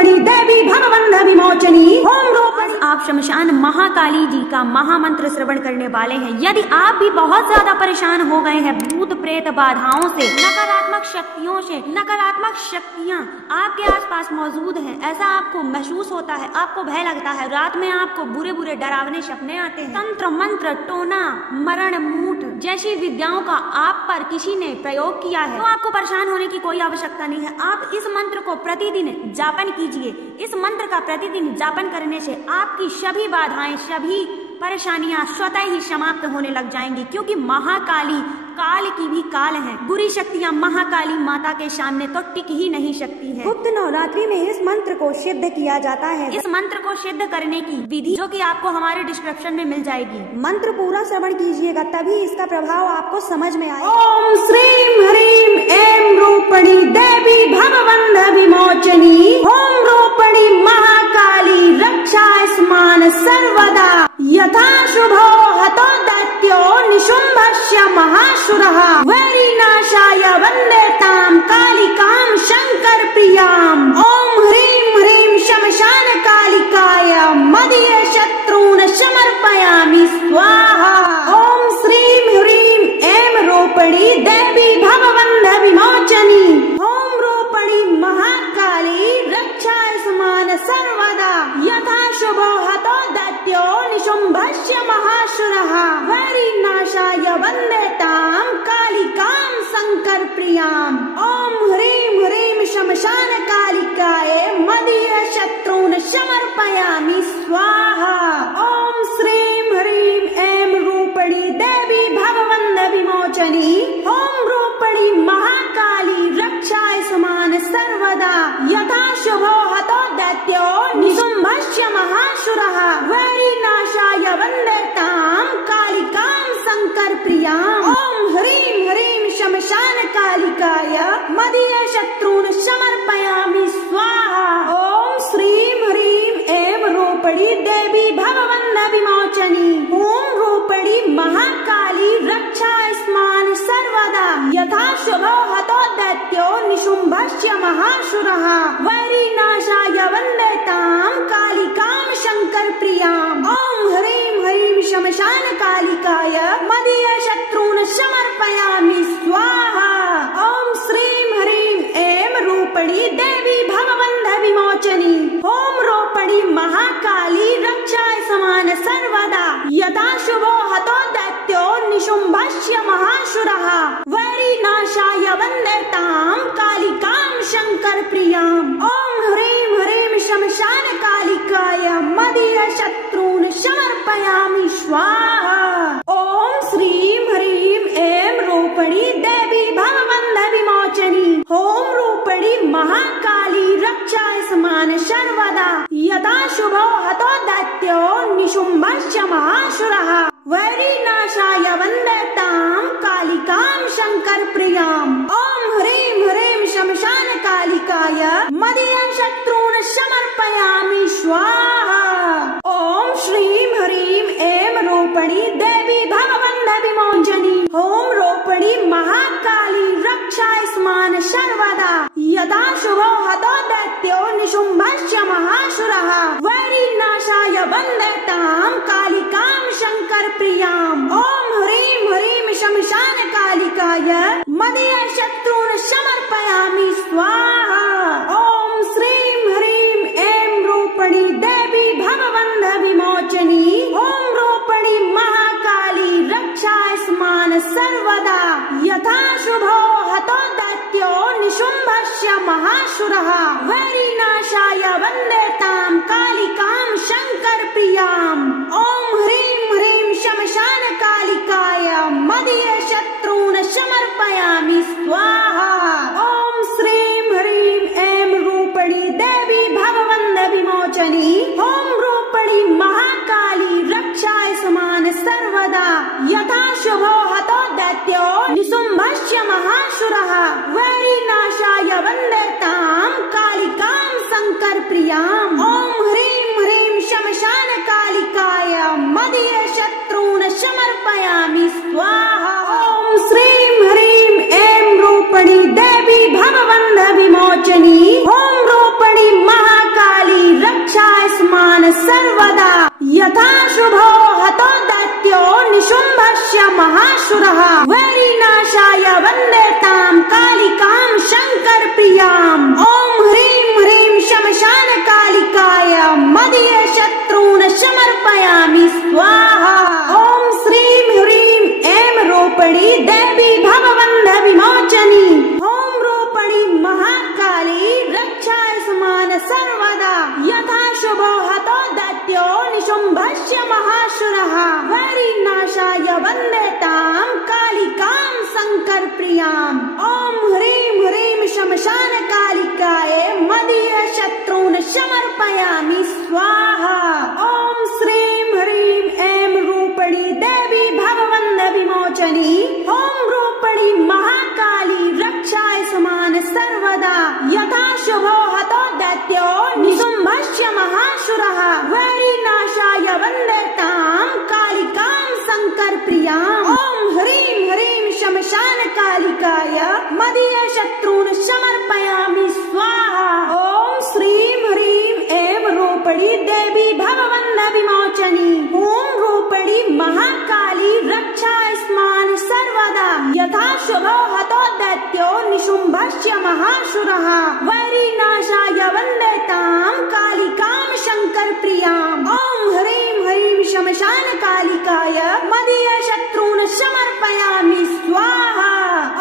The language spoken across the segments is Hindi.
रूपणी देवी भवबंध विमोचनी ओम रूपणी। आप शमशान महाकाली जी का महामंत्र श्रवण करने वाले हैं। यदि आप भी बहुत ज्यादा परेशान हो गए हैं भूत प्रेत बाधाओं से, नकारात्मक शक्तियों से, नकारात्मक शक्तियाँ आपके आसपास मौजूद हैं, ऐसा आपको महसूस होता है, आपको भय लगता है, रात में आपको बुरे बुरे डरावने सपने आते हैं, तंत्र मंत्र टोना मरण मूठ जैसी विद्याओं का आप पर किसी ने प्रयोग किया है, तो आपको परेशान होने की कोई आवश्यकता नहीं है। आप इस मंत्र को प्रतिदिन जापन कीजिए। इस मंत्र का प्रतिदिन जापन करने से आपकी सभी बाधाएं, सभी परेशानियां स्वतः ही समाप्त होने लग जाएंगी, क्योंकि महाकाली काल की भी काल है। बुरी शक्तियां महाकाली माता के सामने तो टिक ही नहीं सकती है। गुप्त नवरात्रि में इस मंत्र को सिद्ध किया जाता है। इस मंत्र को सिद्ध करने की विधि जो कि आपको हमारे डिस्क्रिप्शन में मिल जाएगी। मंत्र पूरा श्रवण कीजिएगा, तभी इसका प्रभाव आपको समझ में आएगा। ओम श्रीम ह्रीम ऐं रूपणी देवी भवबंध विमोचनी ओम रूपणी महाकाली रक्षा स्मान सर्वदा यथा शुभो हतो दैत्यो निशुम्भस्य महाशुरः वैरिनाशाय वन्दे तां कालिकां शंकर प्रियाम्। ओम ह्रीं ह्रीं शमशान कालिकाय मदीय शत्रून् समर्पयामि स्वाहा। ओम श्रीं ह्रीं ऐं रूपणी देवी भवबंध विमोचनी ओम रूपणी महाकाली रक्षा स्मान सर्वदा यथा शुभो हतो दैत्यो निशुम्भस्य महाशुरः वैरिनाशाय वन्दे तां कालिकां शंकर प्रियाम्। ओम ह्रीं ह्रीं शमशान कालिकाय मदीय शत्रून् समर्पयामि स्वाहा। ओम श्रीं ह्रीं ऐं रूपणी देवी भवबंध विमोचनी ओम रूपणी महाकाली रक्षा स्मान सर्वदा यथा शुभो हतो दैत्यो निशुम्भस्य महाशुरः वैरिनाशाय वन्दे तां कालिकां शंकर प्रियाम्। ओम ह्रीं ह्रीं शमशान कालिकाय मदीय शत्रून् समर्पयामि स्वाहा। ओम श्रीं ह्रीं ऐं रूपणी देवी भवबंध विमोचनी ओम रूपणी महाकाली रक्षा स्मान सर्वदा यथा शुभो हतो दैत्यो निशुम्भस्य महाशुरः वैरिनाशाय वन्दे तां कालिकां शंकर प्रियाम्। ओम ह्रीं ह्रीं शमशान कालिकाय मदीय शत्रून् समर्पयामि स्वाहा। ओम श्रीं ह्रीं ऐं रूपणी देवी भवबंध विमोचनी ओम रूपणी महाकाली रक्षा समान सर्वदा यथा शुभो हतो दैत्यो निशुम्भस्य महाशुरः वैरिनाशाय वन्दे तां कालिकां शंकर प्रियाम्। ओम ह्रीं ह्रीं शमशान कालिकाय मदीय शत्रून् समर्पयामि स्वाहा। ओम श्रीं ह्रीं ऐं रूपणी देवी भवबंध विमोचनी ओम रूपणी महाकाली रक्षा समान सर्वदा यथा शुभो हतो दैत्यो निशुम्भस्य महाशुरः वैरिनाशाय वन्दे तां कालिकां शंकर प्रियाम्। ओम ह्रीं ह्रीं शमशान कालिकाय मदीय शत्रून् समर्पयामि स्वाहा। ओम श्रीं ह्रीं ऐं रूपणी देवी भवबंध विमोचनी ओम रूपणी महाकाली रक्षा स्मान सर्वदा यथा शुभो हतो दैत्यो निशुम्भस्य महाशुरः वैरिनाशाय वन्दे तां कालिकां शंकर प्रियाम्। ओम ह्रीं ह्रीं शमशान कालिकाय मदीय शत्रून् समर्पयामि स्वाहा। ओम श्रीं ह्रीं ऐं रूपणी देवी भवबंध विमोचनी ओम रूपणी महाकाली रक्षा स्मान सर्वदा यथा शुभो हतो दैत्यो निशुम्भस्य महाशुरः वैरिनाशाय वन्दे तां कालिकां शंकर प्रियाम्। ओम ह्रीं ह्रीं शमशान कालिकाय मदीय शत्रून् समर्पयामि स्वाहा। ओम श्रीं ह्रीं ऐं रूपणी देवी भवबंध विमोचनी ओम रूपणी महाकाली रक्षा समान सर्वदा यथा शुभो हतो दैत्यो निशुम्भस्य महाशुरः वैरिनाशाय वन्दे तां कालिकां शंकर प्रियाम्। ओम ह्रीं ह्रीं शमशान कालिकाय मदीय शत्रून् समर्पयामि स्वाहा। ओम श्रीं ह्रीं ऐं रूपणी देवी भवबंध विमोचनी ओम रूपणी महाकाली शुभो हतो दैत्यो निशुम्भस्य महाशुरः वैरिनाशाय वन्देतां कालिकां शंकर प्रियाम्। ओम ह्रीं ह्रीं शमशान कालिकाय मदीय शत्रून् समर्पयामि स्वाहा। ओम श्रीं ह्रीं ऐं रूपणी देवी भवबन्ध विमोचनी। ओम रूपणी महाकाली रक्षाय समान सर्वदा यथा शुभो हतो दैत्यो निशुम्भस्य महाशुरः वैरिनाशाय वन्देतां कालिकां शंकर प्रियाम्। ओम ह्रीं ह्रीं शमशान कालिकाय मदीय शत्रून् समर्पयामि स्वाहा। ओम श्रीं ह्रीं ऐं रूपणी देवी भवबन्ध विमोचनी। ओम रूपणी महाकाली रक्षाय समान सर्वदा यथा शुभो हतो दैत्यो निशुम्भस्य महाशुरः वैरिनाशाय वन्देतां कालिकां शंकर प्रियाम्। ओम ह्रीं ह्रीं शमशान कालिकाय मदीय शत्रून् समर्पयामि स्वाहा। ओम श्रीं ह्रीं ऐं रूपणी देवी भवबन्ध विमोचनी। ओम रूपणी महाकाली रक्षाय समान सर्वदा यथा शुभो हतो दैत्यो निशुम्भस्य महाशुरः वैरिनाशाय वन्देतां कालिकां शंकर प्रियाम्। ओम ह्रीं ह्रीं शमशान कालिकाय मदीय शत्रून् समर्पयामि स्वाहा।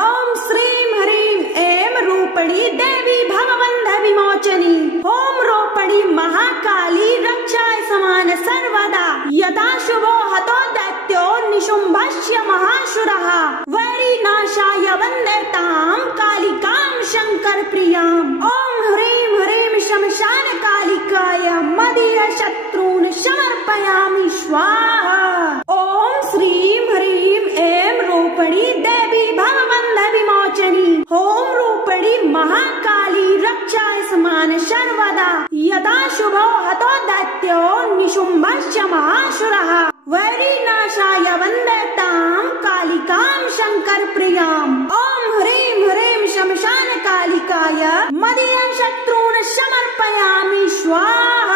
ओम श्रीं ह्रीं ऐं रूपणी देवी भवबन्ध विमोचनी। ओम रूपणी महाकाली रक्षाय समान सर्वदा यथा शुभो हतो दैत्यो निशुम्भस्य महाशुरः वैरिनाशाय वन्देतां कालिकां शंकर प्रियाम्। ओम ह्रीं ह्रीं शमशान कालिकाय मदीय शत्रून् समर्पयामि स्वाहा। ओम श्रीं ह्रीं ऐं रूपणी देवी भवबन्ध विमोचनी। ओम रूपणी महाकाली रक्षाय समान सर्वदा यथा शुभो हतो दैत्यो निशुम्भस्य महाशुरः वैरिनाशाय वन्देतां कालिकां शंकर प्रियाम्। ओम ह्रीं ह्रीं शमशान कालिकाय मदीय शत्रून् समर्पयामि स्वाहा।